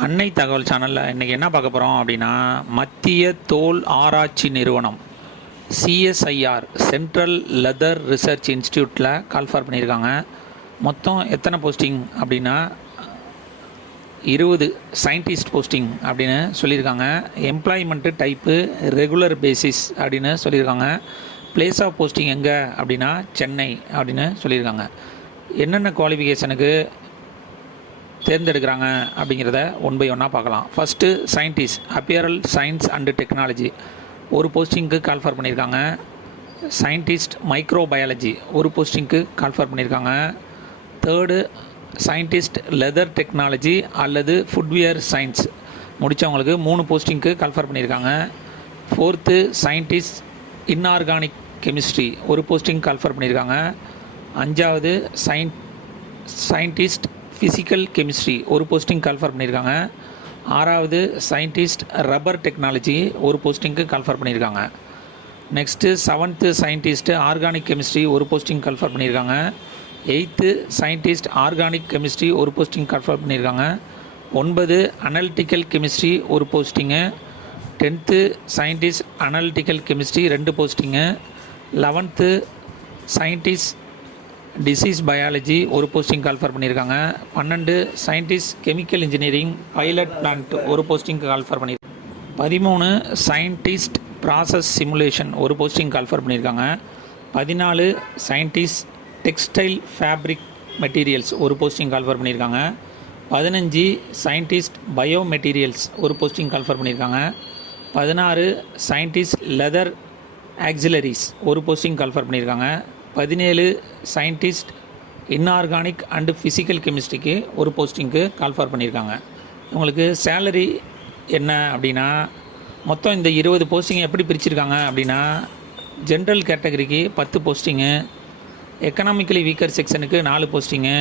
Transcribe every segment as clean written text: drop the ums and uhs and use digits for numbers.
அன்னை தகவல் சேனலில் இன்றைக்கி என்ன பார்க்க போகிறோம் அப்படின்னா, மத்திய தோல் ஆராய்ச்சி நிறுவனம் சிஎஸ்ஐஆர் சென்ட்ரல் லெதர் ரிசர்ச் இன்ஸ்டியூட்டில் கால்ஃபார் பண்ணியிருக்காங்க. மொத்தம் எத்தனை போஸ்டிங் அப்படின்னா 20 சயின்டிஸ்ட் போஸ்டிங் அப்படின்னு சொல்லியிருக்காங்க. எம்ப்ளாய்மெண்ட்டு டைப்பு ரெகுலர் பேசிஸ் அப்படின்னு சொல்லியிருக்காங்க. பிளேஸ் ஆஃப் போஸ்டிங் எங்கே அப்படின்னா சென்னை அப்படின்னு சொல்லியிருக்காங்க. என்னென்ன குவாலிஃபிகேஷனுக்கு தேர்ந்தெடுக்கிறாங்க அப்படிங்கிறத ஒன் பை ஒன்னாக பார்க்கலாம். First scientist apparel science and technology ஒரு போஸ்டிங்க்கு கால்ஃபார் பண்ணியிருக்காங்க. சயின்டிஸ்ட் மைக்ரோபயாலஜி ஒரு போஸ்டிங்க்கு கால்ஃபார் பண்ணியிருக்காங்க. தேர்டு சயின்டிஸ்ட் லெதர் டெக்னாலஜி அல்லது ஃபுட்வியர் சயின்ஸ் முடித்தவங்களுக்கு 3 போஸ்டிங்க்கு கால்ஃபார் பண்ணியிருக்காங்க. ஃபோர்த்து சயின்டிஸ்ட் இன்ஆர்கானிக் கெமிஸ்ட்ரி ஒரு போஸ்டிங் கால்ஃபார் பண்ணியிருக்காங்க. 5வது சயின்டிஸ்ட் ஃபிசிக்கல் கெமிஸ்ட்ரி ஒரு போஸ்டிங் கால்ஃபார் பண்ணியிருக்காங்க. 6வது சயின்டிஸ்ட் ரப்பர் டெக்னாலஜி ஒரு போஸ்டிங்க்கு கால்ஃபார் பண்ணியிருக்காங்க. Next 7th scientist organic chemistry ஒரு போஸ்டிங் கால்ஃபார் பண்ணியிருக்காங்க. 8th சயின்டிஸ்ட் ஆர்கானிக் கெமிஸ்ட்ரி ஒரு போஸ்டிங் கால்ஃபார் பண்ணியிருக்காங்க. 9 அனலிட்டிக்கல் கெமிஸ்ட்ரி ஒரு posting. 10th scientist analytical chemistry 2 posting. 11th scientist disease biology ஒரு போஸ்டிங் கால்ஃபார் பண்ணியிருக்காங்க. 12 scientist chemical engineering pilot plant ஒரு posting call for பண்ணியிருக்காங்க. 13 scientist process simulation ஒரு posting call for பண்ணியிருக்காங்க. 14 scientist textile fabric materials ஒரு posting call for பண்ணியிருக்காங்க. 15 scientist bio materials ஒரு posting call for பண்ணியிருக்காங்க. 16 சயின்டிஸ்ட் லெதர் ஆக்சிலரிஸ் ஒரு போஸ்டிங் கால்ஃபார் பண்ணியிருக்காங்க. 17 சயின்டிஸ்ட் இன்ஆர்கானிக் அண்டு ஃபிசிக்கல் கெமிஸ்ட்ரிக்கு ஒரு போஸ்டிங்க்கு கால்ஃபார் பண்ணியிருக்காங்க. உங்களுக்கு சேலரி என்ன அப்படின்னா, மொத்தம் இந்த 20 போஸ்டிங் எப்படி பிரிச்சிருக்காங்க அப்படின்னா, ஜென்ரல் கேட்டகரிக்கு 10 போஸ்டிங்கு, எக்கனாமிக்கலி வீக்கர் செக்ஷனுக்கு 4 போஸ்டிங்கு,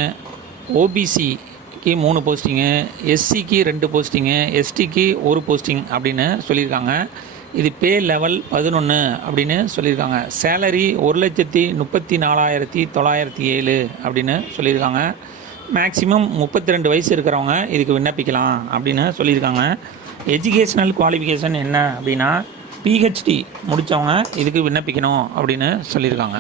ஓபிசிக்கு 3 போஸ்டிங்கு, எஸ்சிக்கு 2 போஸ்டிங்கு, எஸ்டிக்கு 1 போஸ்டிங் அப்படின்னு சொல்லியிருக்காங்க. இது பே லெவல் 11 அப்படின்னு சொல்லியிருக்காங்க. சேலரி 1,34,907 அப்படின்னு சொல்லியிருக்காங்க. மேக்ஸிமம் 32 வயசு இருக்கிறவங்க இதுக்கு விண்ணப்பிக்கலாம் அப்படின்னு சொல்லியிருக்காங்க. எஜுகேஷ்னல் குவாலிஃபிகேஷன் என்ன அப்படின்னா, பிஹெச்டி முடித்தவங்க இதுக்கு விண்ணப்பிக்கணும் அப்படின்னு சொல்லியிருக்காங்க.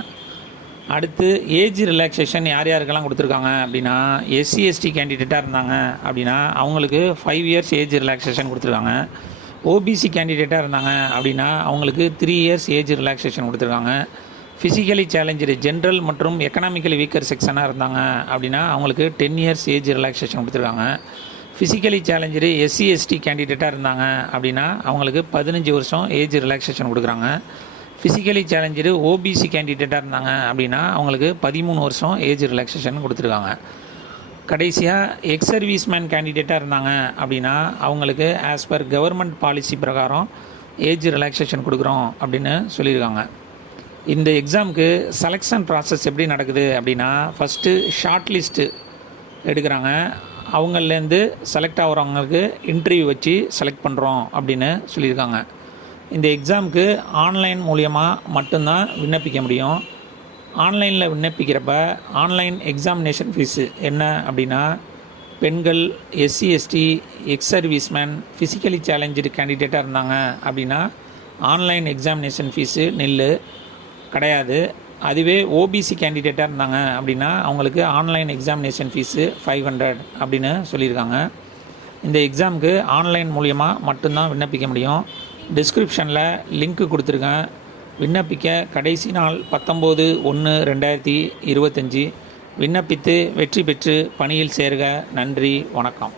அடுத்து ஏஜ் ரிலாக்ஸேஷன் யார் யாருக்கெல்லாம் கொடுத்துருக்காங்க அப்படின்னா, எஸ்சி எஸ்டி கேண்டிடேட்டாக இருந்தாங்க அப்படின்னா அவங்களுக்கு 5 இயர்ஸ் ஏஜ் ரிலாக்ஸேஷன் கொடுத்துருக்காங்க. ஓபிசி கேண்டிடேட்டாக இருந்தாங்க அப்படின்னா அவங்களுக்கு 3 இயர்ஸ் ஏஜ் ரிலாக்ஸேஷன் கொடுத்துருக்காங்க. ஃபிசிக்கலி சேலஞ்சு ஜென்ரல் மற்றும் எக்கனாமிக்கலி வீக்கர் செக்ஷனாக இருந்தாங்க அப்படின்னா அவங்களுக்கு 10 இயர்ஸ் ஏஜ் ரிலாக்ஸேஷன் கொடுத்துருக்காங்க. ஃபிசிக்கலி சேலஞ்சு எஸ்சி எஸ்டி கேண்டிடேட்டாக இருந்தாங்க அப்படின்னா அவங்களுக்கு 15 வருஷம் ஏஜ் ரிலாக்ஸேஷன் கொடுக்குறாங்க. ஃபிசிக்கலி சேலஞ்சு ஓபிசி கேண்டிடேட்டாக இருந்தாங்க அப்படின்னா அவங்களுக்கு 13 வருஷம் ஏஜ் ரிலாக்ஸேஷன் கொடுத்துருக்காங்க. கடைசியாக எக்ஸ் சர்வீஸ்மேன் கேண்டிடேட்டாக இருந்தாங்க அப்படின்னா அவங்களுக்கு ஆஸ் பர் கவர்மெண்ட் பாலிசி பிரகாரம் ஏஜ் ரிலாக்ஸேஷன் கொடுக்குறோம் அப்படின்னு சொல்லியிருக்காங்க. இந்த எக்ஸாமுக்கு செலெக்ஷன் ப்ராசஸ் எப்படி நடக்குது அப்படின்னா, ஃபஸ்ட்டு ஷார்ட் லிஸ்ட்டு எடுக்கிறாங்க. அவங்கள்லேருந்து செலக்ட் ஆகிறவங்களுக்கு இன்டர்வியூ வச்சு செலக்ட் பண்ணுறோம் அப்படின்னு சொல்லியிருக்காங்க. இந்த எக்ஸாமுக்கு ஆன்லைன் மூலியமாக மட்டும்தான் விண்ணப்பிக்க முடியும். ஆன்லைனில் விண்ணப்பிக்கிறப்ப ஆன்லைன் எக்ஸாமினேஷன் ஃபீஸு என்ன அப்படின்னா, பெண்கள், SC ST, ex serviceman, physically challenge கேண்டிடேட்டாக இருந்தாங்க அப்படின்னா ஆன்லைன் எக்ஸாமினேஷன் ஃபீஸு கிடையாது. அதுவே ஓபிசி கேண்டிடேட்டாக இருந்தாங்க அப்படின்னா அவங்களுக்கு ஆன்லைன் எக்ஸாமினேஷன் ஃபீஸு 500 அப்படின்னு சொல்லியிருக்காங்க. இந்த எக்ஸாமுக்கு ஆன்லைன் மூலியமாக மட்டும்தான் விண்ணப்பிக்க முடியும். டிஸ்கிரிப்ஷனில் லிங்க்கு கொடுத்துருக்கேன். விண்ணப்பிக்க கடைசி நாள் 19/1/2025. விண்ணப்பித்து வெற்றி பெற்று பணியில் சேர்க. நன்றி, வணக்கம்.